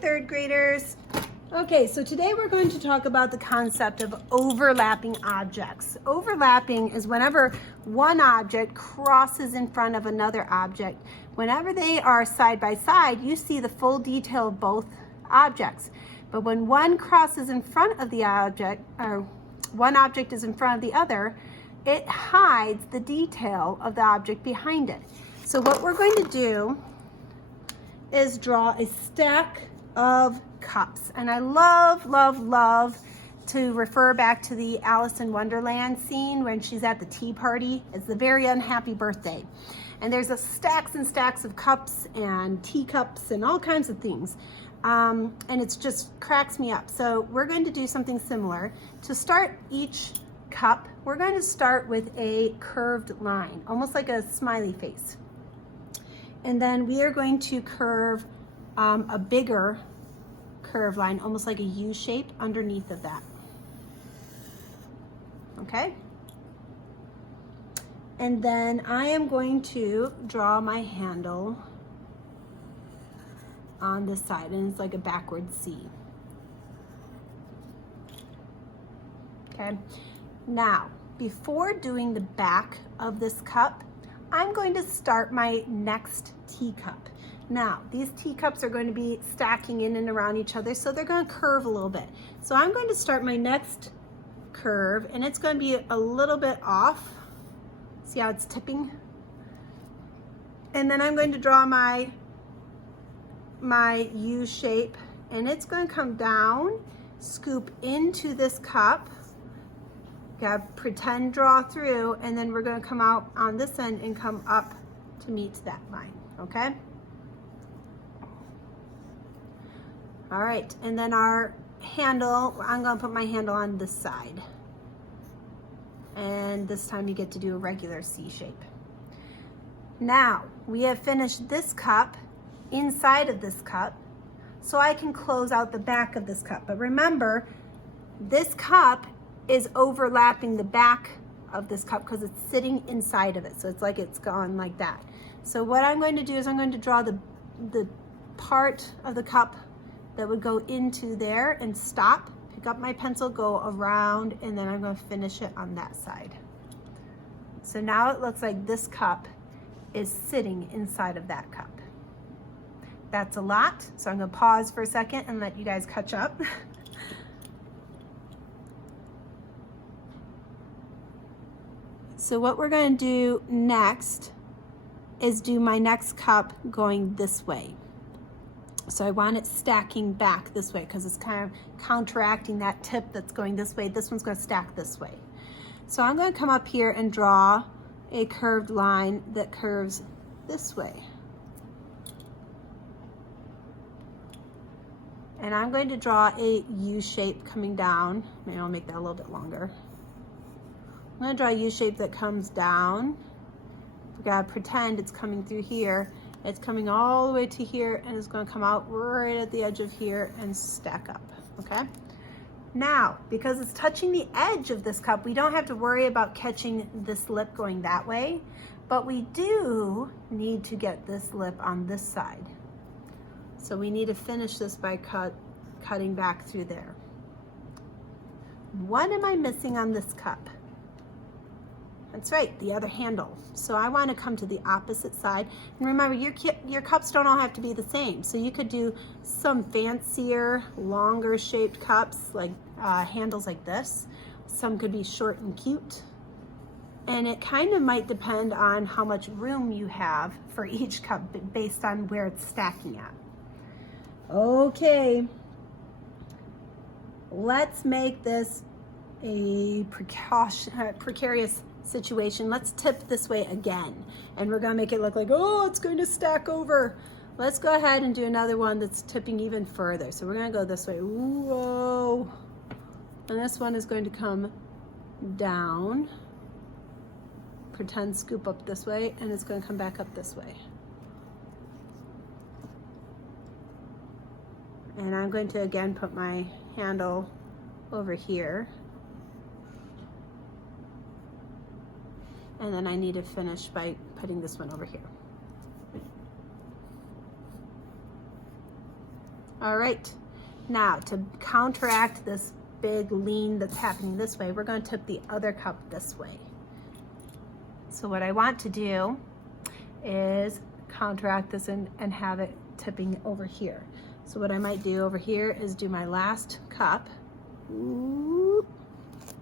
third graders. Okay, so today we're going to talk about the concept of overlapping objects. Overlapping is whenever one object crosses in front of another object. Whenever they are side by side, you see the full detail of both objects. But when one crosses in front of the object, or one object is in front of the other, it hides the detail of the object behind it. So what we're going to do is draw a stack of cups. And I love to refer back to the Alice in Wonderland scene when she's at the tea party. It's the very unhappy birthday. And there's stacks and stacks of cups and teacups and all kinds of things. And it just cracks me up. So we're going to do something similar. To start each cup, we're going to start with a curved line, almost like a smiley face. And then we are going to curve a bigger curved line, almost like a U shape underneath of that. Okay? And then I am going to draw my handle on this side, and it's like a backward C. Okay? Now, before doing the back of this cup, I'm going to start my next teacup. Now, these teacups are going to be stacking in and around each other, so they're going to curve a little bit. So I'm going to start my next curve, and it's going to be a little bit off. See how it's tipping? And then I'm going to draw my U shape, and it's going to come down, scoop into this cup. Gotta pretend draw through, and then we're going to come out on this end and come up to meet that line, okay? All right, and then our handle, I'm going to put my handle on this side. And this time you get to do a regular C shape. Now, we have finished this cup inside of this cup, so I can close out the back of this cup. But remember, this cup is overlapping the back of this cup because it's sitting inside of it. So it's like it's gone like that. So what I'm going to do is I'm going to draw the part of the cup that would go into there and stop, pick up my pencil, go around, and then I'm going to finish it on that side. So now it looks like this cup is sitting inside of that cup. That's a lot, so I'm going to pause for a second and let you guys catch up. So what we're going to do next is do my next cup going this way. So I want it stacking back this way because it's kind of counteracting that tip that's going this way. This one's going to stack this way. So I'm going to come up here and draw a curved line that curves this way. And I'm going to draw a U shape coming down. Maybe I'll make that a little bit longer. I'm going to draw a U shape that comes down. We got to pretend it's coming through here. It's coming all the way to here, and it's going to come out right at the edge of here and stack up, okay? Now, because it's touching the edge of this cup, we don't have to worry about catching this lip going that way, but we do need to get this lip on this side. So we need to finish this by cutting back through there. What am I missing on this cup? That's right, the other handle. So I want to come to the opposite side. And remember, your cups don't all have to be the same. So you could do some fancier, longer shaped cups, like handles like this. Some could be short and cute. And it kind of might depend on how much room you have for each cup based on where it's stacking at. Okay, let's make this a precarious situation. Let's tip this way again, and we're gonna make it look like, oh, it's going to stack over. Let's go ahead and do another one that's tipping even further. So we're gonna go this way. Ooh, whoa. And this one is going to come down, pretend scoop up this way, and it's going to come back up this way. And I'm going to again put my handle over here. And then I need to finish by putting this one over here. All right, now to counteract this big lean that's happening this way, we're going to tip the other cup this way. So what I want to do is counteract this and have it tipping over here. So what I might do over here is do my last cup,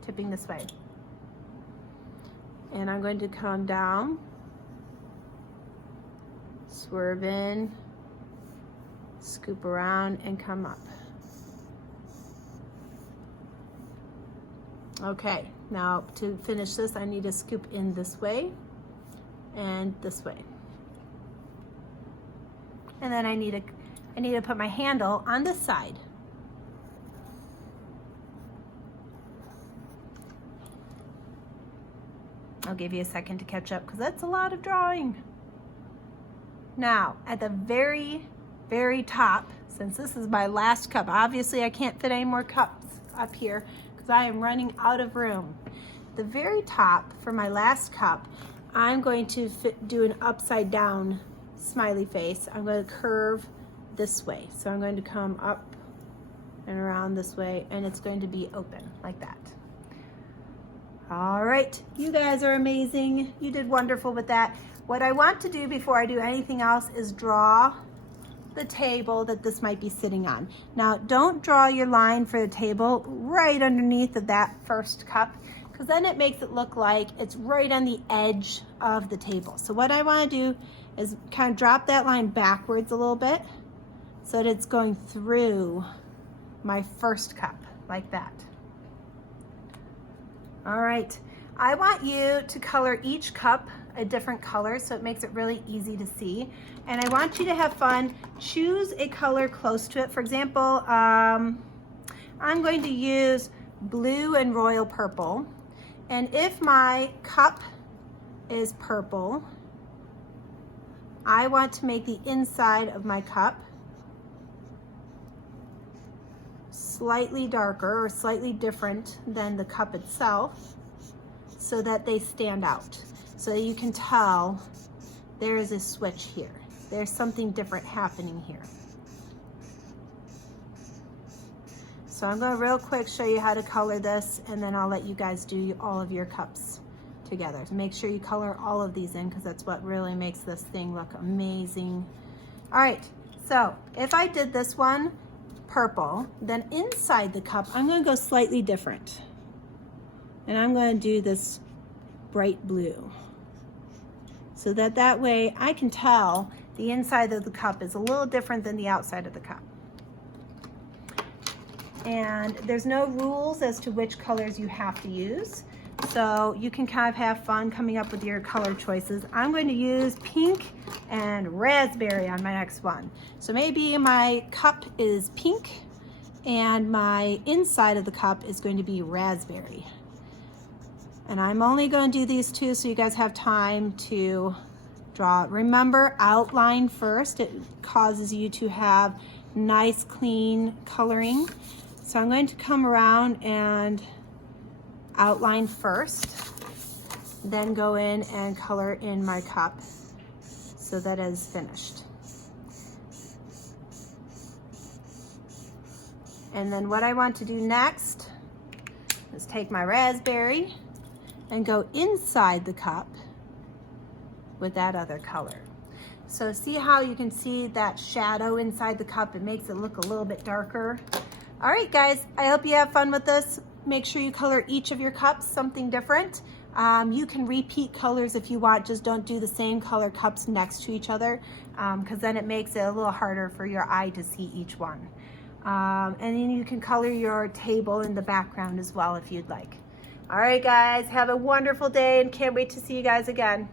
tipping this way. And I'm going to come down, swerve in, scoop around, and come up. Okay, now to finish this, I need to scoop in this way and this way. And then I need to put my handle on this side. I'll give you a second to catch up because that's a lot of drawing. Now, at the very, very top, since this is my last cup, obviously I can't fit any more cups up here because I am running out of room. The very top for my last cup, I'm going to do an upside down smiley face. I'm going to curve this way. So I'm going to come up and around this way, and it's going to be open like that. All right, you guys are amazing. You did wonderful with that. What I want to do before I do anything else is draw the table that this might be sitting on. Now, don't draw your line for the table right underneath of that first cup, because then it makes it look like it's right on the edge of the table. So what I want to do is kind of drop that line backwards a little bit so that it's going through my first cup like that. All right, I want you to color each cup a different color so it makes it really easy to see. And I want you to have fun. Choose a color close to it. For example, I'm going to use blue and royal purple. And if my cup is purple, I want to make the inside of my cup slightly darker or slightly different than the cup itself so that they stand out. So you can tell there is a switch here. There's something different happening here. So I'm going to real quick show you how to color this, and then I'll let you guys do all of your cups together. So make sure you color all of these in because that's what really makes this thing look amazing. All right, so if I did this one purple, then inside the cup, I'm going to go slightly different. And I'm going to do this bright blue. So that way I can tell the inside of the cup is a little different than the outside of the cup. And there's no rules as to which colors you have to use. So you can kind of have fun coming up with your color choices. I'm going to use pink and raspberry on my next one. So maybe my cup is pink and my inside of the cup is going to be raspberry. And I'm only going to do these two so you guys have time to draw. Remember, outline first. It causes you to have nice, clean coloring. So I'm going to come around and outline first, then go in and color in my cup so that it is finished. And then what I want to do next is take my raspberry and go inside the cup with that other color. So see how you can see that shadow inside the cup? It makes it look a little bit darker. All right, guys, I hope you have fun with this. Make sure you color each of your cups something different. You can repeat colors if you want, just don't do the same color cups next to each other because then it makes it a little harder for your eye to see each one. And then you can color your table in the background as well if you'd like. All right, guys, have a wonderful day and can't wait to see you guys again.